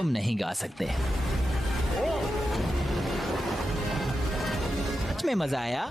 तुम नहीं गा सकते। सच में मजा आया।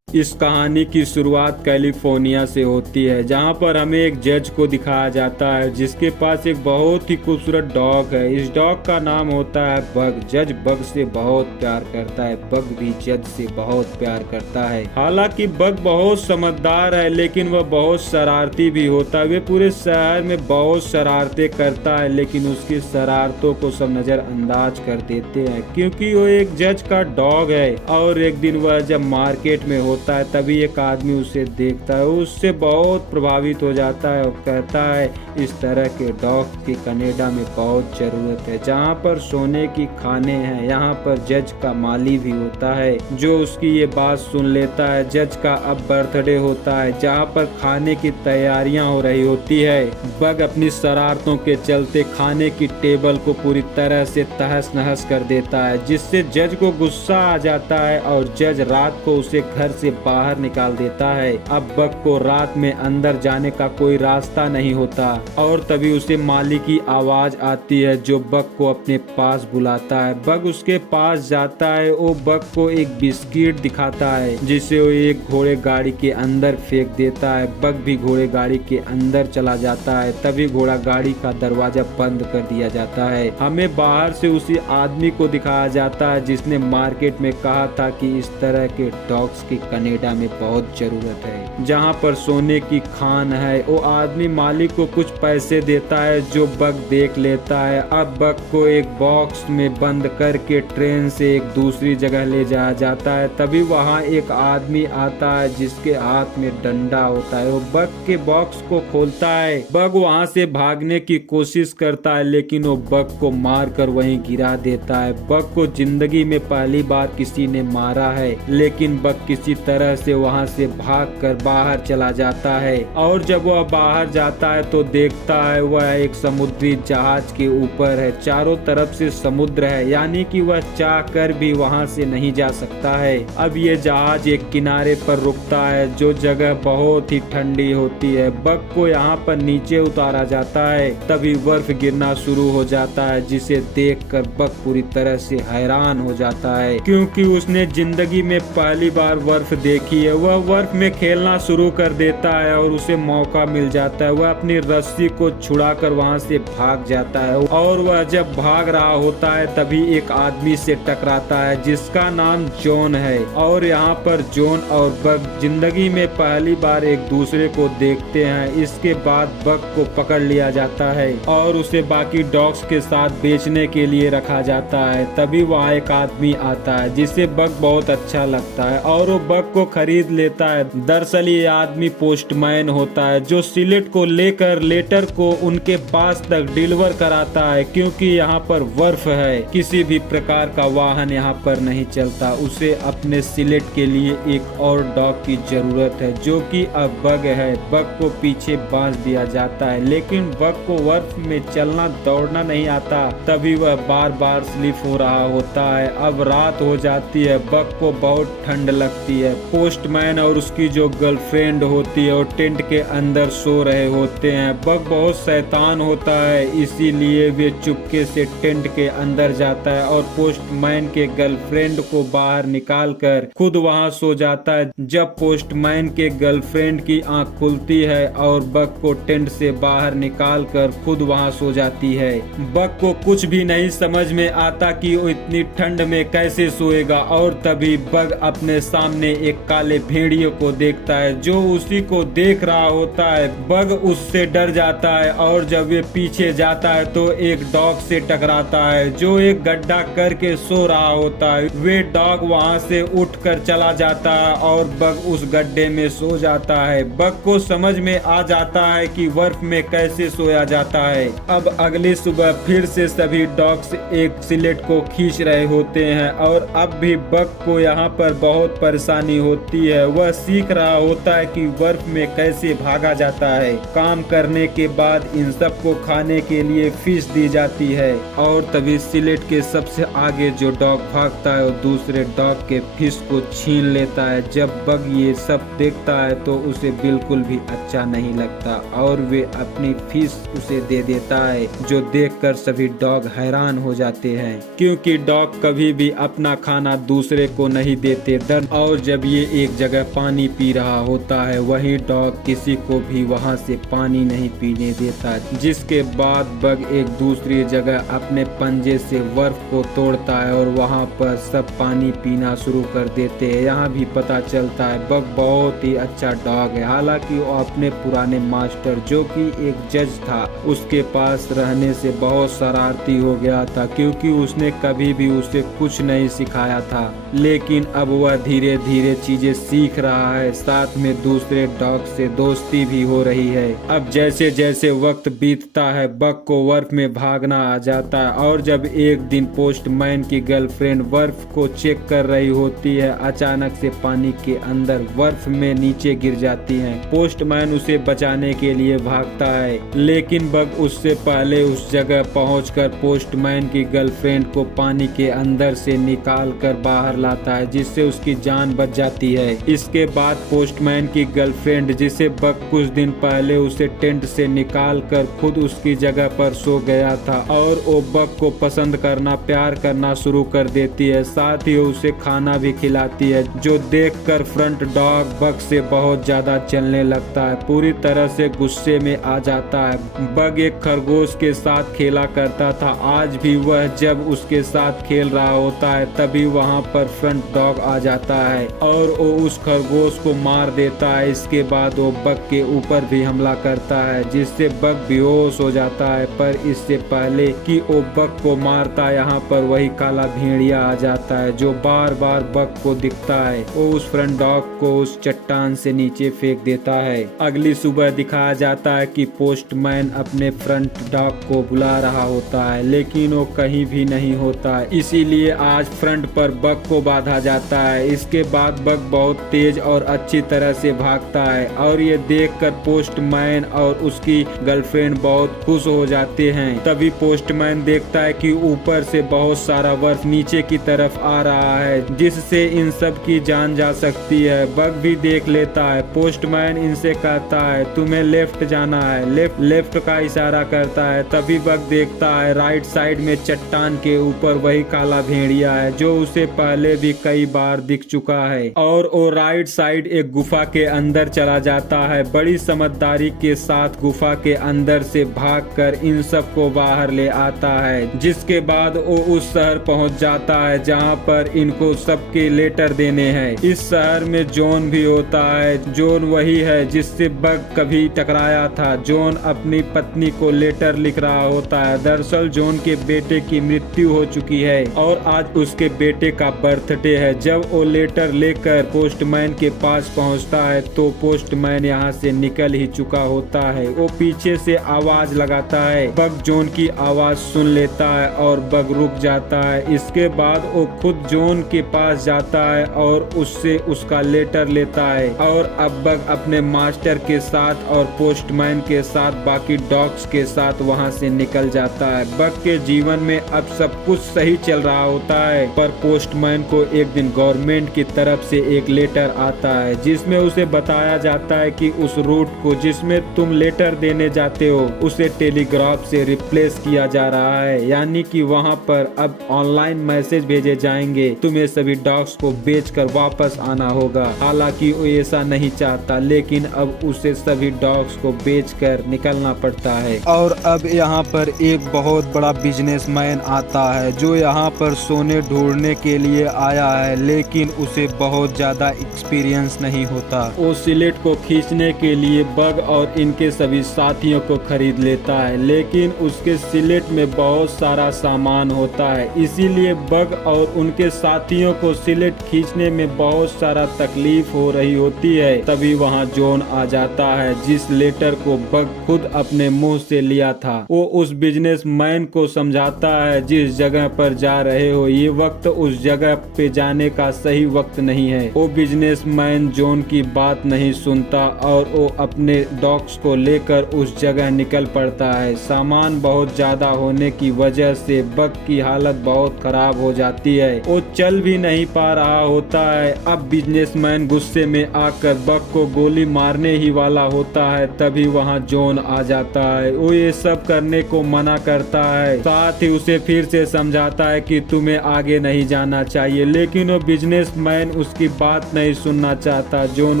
इस कहानी की शुरुआत कैलिफोर्निया से होती है, जहां पर हमें एक जज को दिखाया जाता है जिसके पास एक बहुत ही खूबसूरत डॉग है। इस डॉग का नाम होता है बग। जज बग से बहुत प्यार करता है, बग भी जज से बहुत प्यार करता है। हालांकि बग बहुत समझदार है, लेकिन वह बहुत शरारती भी होता है। वे पूरे शहर में बहुत शरारतें करता है, लेकिन उसकी शरारतों को सब नजरअंदाज कर देते हैं क्योंकि वो एक जज का डॉग है। और एक दिन वह जब मार्केट में होता है तभी एक आदमी उसे देखता है, उससे बहुत प्रभावित हो जाता है और कहता है इस तरह के डॉग की कनाडा में बहुत जरूरत है, जहाँ पर सोने की खाने हैं। यहाँ पर जज का माली भी होता है जो उसकी ये बात सुन लेता है। जज का अब बर्थडे होता है जहाँ पर खाने की तैयारियां हो रही होती है। बग अपनी शरारतों के चलते खाने की टेबल को पूरी तरह से तहस नहस कर देता है, जिससे जज को गुस्सा आ जाता है और जज रात को उसे घर से बाहर निकाल देता है। अब बग को रात में अंदर जाने का कोई रास्ता नहीं होता और तभी उसे माली की आवाज आती है जो बग को अपने पास बुलाता है। बग उसके पास जाता है, वो बग को एक बिस्किट दिखाता है जिसे वो एक घोड़े गाड़ी के अंदर फेंक देता है। बग भी घोड़े गाड़ी के अंदर चला जाता है, तभी घोड़ा गाड़ी का दरवाजा बंद कर दिया जाता है। हमें बाहर से उसी आदमी को दिखाया जाता है जिसने मार्केट में कहा था कि इस तरह के डॉग्स की कनाडा में बहुत जरूरत है, जहाँ पर सोने की खान है। वो आदमी मालिक को कुछ पैसे देता है जो बग देख लेता है। अब बग को एक बॉक्स में बंद करके ट्रेन से एक दूसरी जगह ले जाया जाता है। तभी वहाँ एक आदमी आता है जिसके हाथ में डंडा होता है। वो बग के बॉक्स को खोलता है। बग वहाँ से भागने की कोशिश करता है, लेकिन वो बग को मार कर वहीं गिरा देता है। बग को जिंदगी में पहली बार किसी ने मारा है, लेकिन बग किसी तरह से वहां से भागकर बाहर चला जाता है। और जब वह बाहर जाता है तो देखता है वह एक समुद्री जहाज के ऊपर है। चारों तरफ से समुद्र है, यानी कि वह चाह कर भी वहां से नहीं जा सकता है। अब ये जहाज एक किनारे पर रुकता है जो जगह बहुत ही ठंडी होती है। बग को यहाँ पर नीचे उतारा जाता है, तभी बर्फ गिरना शुरू हो जाता है जिसे देखकर बग पूरी तरह से हैरान हो जाता है क्योंकि उसने जिंदगी में पहली बार बर्फ देखी है। वह बर्फ में खेलना शुरू कर देता है और उसे मौका मिल जाता है। वह अपनी रस्सी को छुड़ाकर वहां से भाग जाता है और वह जब भाग रहा होता है तभी एक आदमी से टकराता है जिसका नाम जॉन है। और यहाँ पर जॉन और बग जिंदगी में पहली बार एक दूसरे को देखते हैं। इसके बाद बग को पकड़ लिया जाता है और उसे बाकी डॉग्स के साथ बेचने के लिए रखा जाता है। तभी वहाँ एक आदमी आता है जिसे बग बहुत अच्छा लगता है और वो बग को खरीद लेता है। दरअसल ये आदमी पोस्टमैन होता है जो सिलेट को लेकर लेटर को उनके पास तक डिलीवर कराता है क्योंकि यहाँ पर बर्फ है। किसी भी प्रकार का वाहन यहाँ पर नहीं चलता। उसे अपने सिलेट के लिए एक और डॉग की जरूरत है जो कि अब बग है। बग को पीछे बांध दिया जाता है, लेकिन बग को बर्फ में चलना दौड़ना नहीं आता। तभी वह बार बार स्लिप हो रहा होता है। अब रात हो जाती है, बग को बहुत ठंड लगती है। पोस्टमैन और उसकी जो गर्लफ्रेंड होती है वो टेंट के अंदर सो रहे होते हैं। बग बहुत शैतान होता है, इसीलिए वे चुपके से टेंट के अंदर जाता है और पोस्टमैन के गर्लफ्रेंड को बाहर निकालकर खुद वहां सो जाता है। जब पोस्टमैन के गर्लफ्रेंड की आंख खुलती है और बग को टेंट से बाहर निकालकर खुद वहां सो जाती है। बग को कुछ भी नहीं समझ में आता कि वो इतनी ठंड में कैसे सोएगा और तभी बग अपने सामने एक काले भेड़िए को देखता है जो उसी को देख रहा होता है। बग उससे डर जाता है और जब वे पीछे जाता है तो एक डॉग से टकराता है जो एक गड्ढा करके सो रहा होता है। वे डॉग वहां से उठकर चला जाता है और बग उस गड्ढे में सो जाता है। बग को समझ में आ जाता है कि बर्फ में कैसे सोया जाता है। अब अगली सुबह फिर से सभी डॉग्स एक सिलेट को खींच रहे होते हैं और अब भी बग को यहाँ पर बहुत परेशानी कहानी होती है। वह सीख रहा होता है कि बर्फ में कैसे भागा जाता है। काम करने के बाद इन सबको खाने के लिए फिश दी जाती है और तभी सिलेट के सबसे आगे जो डॉग भागता है वो दूसरे डॉग के फिश को छीन लेता है। जब बग ये सब देखता है तो उसे बिल्कुल भी अच्छा नहीं लगता और वे अपनी फिश उसे दे देता है, जो देखकर सभी डॉग हैरान हो जाते हैं क्योंकि डॉग कभी भी अपना खाना दूसरे को नहीं देते डर। और जब ये एक जगह पानी पी रहा होता है वहीं डॉग किसी को भी वहां से पानी नहीं पीने देता, जिसके बाद बग एक दूसरी जगह अपने पंजे से बर्फ को तोड़ता है और वहां पर सब पानी पीना शुरू कर देते हैं। यहाँ भी पता चलता है बग बहुत ही अच्छा डॉग है। हालांकि वो अपने पुराने मास्टर जो कि एक जज था उसके पास रहने से बहुत शरारती हो गया था क्योंकि उसने कभी भी उसे कुछ नहीं सिखाया था, लेकिन अब वह धीरे धीरे चीजें सीख रहा है, साथ में दूसरे डॉग से दोस्ती भी हो रही है। अब जैसे जैसे वक्त बीतता है बग को बर्फ में भागना आ जाता है और जब एक दिन पोस्टमैन की गर्लफ्रेंड बर्फ को चेक कर रही होती है, अचानक से पानी के अंदर बर्फ में नीचे गिर जाती है। पोस्टमैन उसे बचाने के लिए भागता है लेकिन बग उससे पहले उस जगह पहुंचकर पोस्टमैन की गर्लफ्रेंड को पानी के अंदर से निकाल कर बाहर लाता है, जिससे उसकी जान बच जाती है। इसके बाद पोस्टमैन की गर्लफ्रेंड जिसे बग कुछ दिन पहले उसे टेंट से निकाल कर खुद उसकी जगह पर सो गया था और वो बग को पसंद करना प्यार करना शुरू कर देती है, साथ ही उसे खाना भी खिलाती है, जो देखकर फ्रंट डॉग बग से बहुत ज्यादा चलने लगता है, पूरी तरह से गुस्से में आ जाता है। बग एक खरगोश के साथ खेला करता था, आज भी वह जब उसके साथ खेल रहा होता है तभी वहाँ पर फ्रंट डॉग आ जाता है और वो उस खरगोश को मार देता है। इसके बाद वो बग के ऊपर भी हमला करता है जिससे बग बेहोश हो जाता है, पर इससे पहले कि वो बग को मारता यहाँ पर वही काला भेड़िया आ जाता है जो बार बार बग को दिखता है। वो उस फ्रंट डॉग को उस चट्टान से नीचे फेंक देता है। अगली सुबह दिखाया जाता है कि पोस्टमैन अपने फ्रंट डॉग को बुला रहा होता है लेकिन वो कहीं भी नहीं होता, इसीलिए आज फ्रंट पर बग को बांधा जाता है। इसके बाद बग बहुत तेज और अच्छी तरह से भागता है और ये देखकर पोस्टमैन और उसकी गर्लफ्रेंड बहुत खुश हो जाते हैं। तभी पोस्टमैन देखता है कि ऊपर से बहुत सारा बर्फ नीचे की तरफ आ रहा है जिससे इन सब की जान जा सकती है। बग भी देख लेता है। पोस्टमैन इनसे कहता है तुम्हें लेफ्ट जाना है, लेफ्ट का इशारा करता है। तभी बग देखता है राइट साइड में चट्टान के ऊपर वही काला भेड़िया है जो उसे पहले भी कई बार दिख चुका है और वो राइट साइड एक गुफा के अंदर चला जाता है। बड़ी समझदारी के साथ गुफा के अंदर से भागकर इन सब को बाहर ले आता है, जिसके बाद वो उस शहर पहुंच जाता है जहां पर इनको सबके लेटर देने हैं। इस शहर में जॉन भी होता है। जॉन वही है जिससे बग कभी टकराया था। जॉन अपनी पत्नी को लेटर लिख रहा होता है। दरअसल जॉन के बेटे की मृत्यु हो चुकी है और आज उसके बेटे का बर्थडे है। जब वो लेटर लेकर पोस्टमैन के पास पहुंचता है तो पोस्टमैन यहाँ से निकल ही चुका होता है। वो पीछे से आवाज लगाता है। बग जॉन की आवाज सुन लेता है और बग रुक जाता है। इसके बाद वो खुद जॉन के पास जाता है और उससे उसका लेटर लेता है और अब बग अपने मास्टर के साथ और पोस्टमैन के साथ बाकी डॉग्स के साथ वहाँ से निकल जाता है। बग के जीवन में अब सब कुछ सही चल रहा होता है, पर पोस्टमैन को एक दिन गवर्नमेंट की तरफ से एक लेटर आता है जिसमें उसे बताया जाता है कि उस रूट को जिसमें तुम लेटर देने जाते हो उसे टेलीग्राफ से रिप्लेस किया जा रहा है, यानी कि वहाँ पर अब ऑनलाइन मैसेज भेजे जाएंगे, तुम्हें सभी डॉग्स को बेचकर वापस आना होगा। हालांकि वो ऐसा नहीं चाहता लेकिन अब उसे सभी डॉग्स को बेचकर निकलना पड़ता है। और अब यहाँ पर एक बहुत बड़ा बिजनेसमैन आता है जो यहाँ पर सोने ढूंढने के लिए आया है, लेकिन उसे बहुत ज्यादा एक्सपीरियंस नहीं होता। वो सिलेट को खींचने के लिए बग और इनके सभी साथियों को खरीद लेता है, लेकिन उसके सिलेट में बहुत सारा सामान होता है, इसीलिए बग और उनके साथियों को सिलेट खींचने में बहुत सारा तकलीफ हो रही होती है। तभी वहाँ जॉन आ जाता है जिस लेटर को बग खुद अपने मुंह से लिया था। वो उस बिजनेसमैन को समझाता है जिस जगह पर जा रहे हो ये वक्त उस जगह बग पे जाने का सही वक्त नहीं है। वो बिजनेसमैन जॉन की बात नहीं सुनता और वो अपने डॉग्स को लेकर उस जगह निकल पड़ता है। सामान बहुत ज्यादा होने की वजह से बग की हालत बहुत खराब हो जाती है। वो चल भी नहीं पा रहा होता है। अब बिजनेसमैन गुस्से में आकर बग को गोली मारने ही वाला होता है, तभी वहाँ जॉन आ जाता है। वो ये सब करने को मना करता है, साथ ही उसे फिर से समझाता है कि तुम्हें आगे नहीं जाना चाहिए, लेकिन वो बिजनेसमैन उसकी बात नहीं सुनना चाहता। जॉन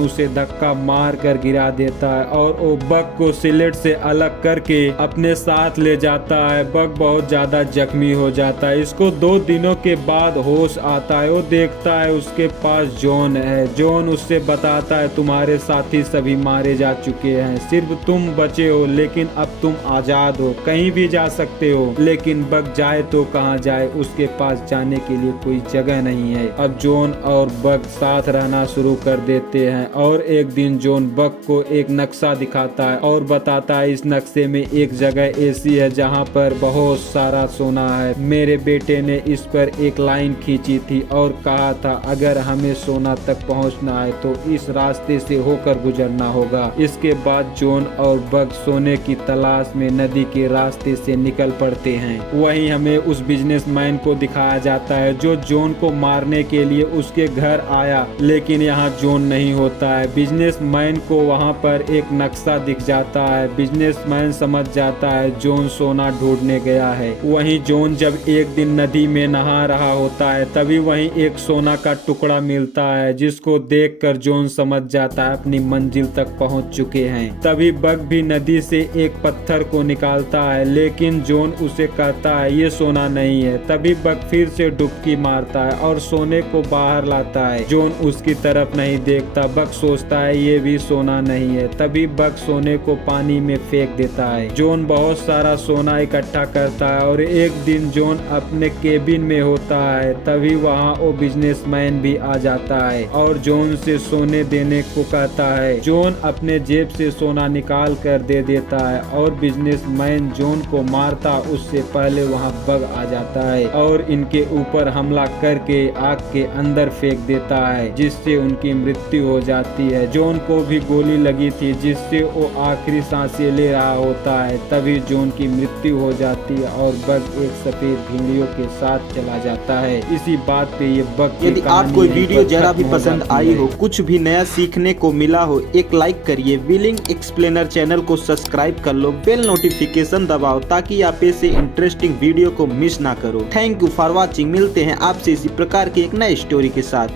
उसे धक्का मार कर गिरा देता है और वो बग को सिलेट से अलग करके अपने साथ ले जाता है। बग बहुत ज्यादा जख्मी हो जाता है। इसको 2 दिनों के बाद होश आता है। वो देखता है उसके पास जॉन है। जॉन उससे बताता है तुम्हारे साथी सभी मारे जा चुके हैं, सिर्फ तुम बचे हो, लेकिन अब तुम आजाद हो, कहीं भी जा सकते हो। लेकिन बग जाए तो कहाँ जाए, उसके पास जाने के लिए कोई जगह नहीं है। अब जॉन और बग साथ रहना शुरू कर देते हैं और एक दिन जॉन बग को एक नक्शा दिखाता है और बताता है इस नक्शे में एक जगह ऐसी है जहाँ पर बहुत सारा सोना है। मेरे बेटे ने इस पर एक लाइन खींची थी और कहा था अगर हमें सोना तक पहुँचना है तो इस रास्ते से होकर गुजरना होगा। इसके बाद जॉन और बग सोने की तलाश में नदी के रास्ते से निकल पड़ते हैं। वहीं हमें उस बिजनेसमैन को दिखाया जाता है जो जॉन को मारने के लिए उसके घर आया, लेकिन यहाँ जॉन नहीं होता है। बिजनेसमैन को वहाँ पर एक नक्शा दिख जाता है। बिजनेसमैन समझ जाता है जॉन सोना ढूंढने गया है। वहीं जॉन जब एक दिन नदी में नहा रहा होता है तभी वहीं एक सोना का टुकड़ा मिलता है, जिसको देखकर जॉन समझ जाता है अपनी मंजिल तक पहुंच चुके हैं। तभी बग भी नदी से एक पत्थर को निकालता है, लेकिन जॉन उसे कहता है ये सोना नहीं है। तभी बग फिर से डुबकी मारता है और सोने को बाहर लाता है। जॉन उसकी तरफ नहीं देखता। बग सोचता है ये भी सोना नहीं है। तभी बग सोने को पानी में फेंक देता है। जॉन बहुत सारा सोना इकट्ठा करता है और एक दिन जॉन अपने केबिन में होता है, तभी वहाँ वो बिजनेसमैन भी आ जाता है और जॉन से सोने देने को कहता है। जॉन अपने जेब से सोना निकाल कर दे देता है और बिजनेसमैन जॉन को मारता उससे पहले वहाँ बग आ जाता है और इनके ऊपर हमला करके आग के अंदर फेंक देता है, जिससे उनकी मृत्यु हो जाती है। जॉन को भी गोली लगी थी, जिससे वो आखिरी सांसें ले रहा होता है। तभी जॉन की मृत्यु हो जाती है और बग एक सफेद भिंडियों के साथ चला जाता है। इसी बात पे ये बग यदि आपको वीडियो जरा भी पसंद आई हो, कुछ भी नया सीखने को मिला हो, एक लाइक करिए, विलिंग एक्सप्लेनर चैनल को सब्सक्राइब कर लो, बेल नोटिफिकेशन दबाओ ताकि आप ऐसे इंटरेस्टिंग वीडियो को मिस ना करो। Thank you for watching. मिलते हैं आपसे इसी प्रकार की एक नई स्टोरी के साथ।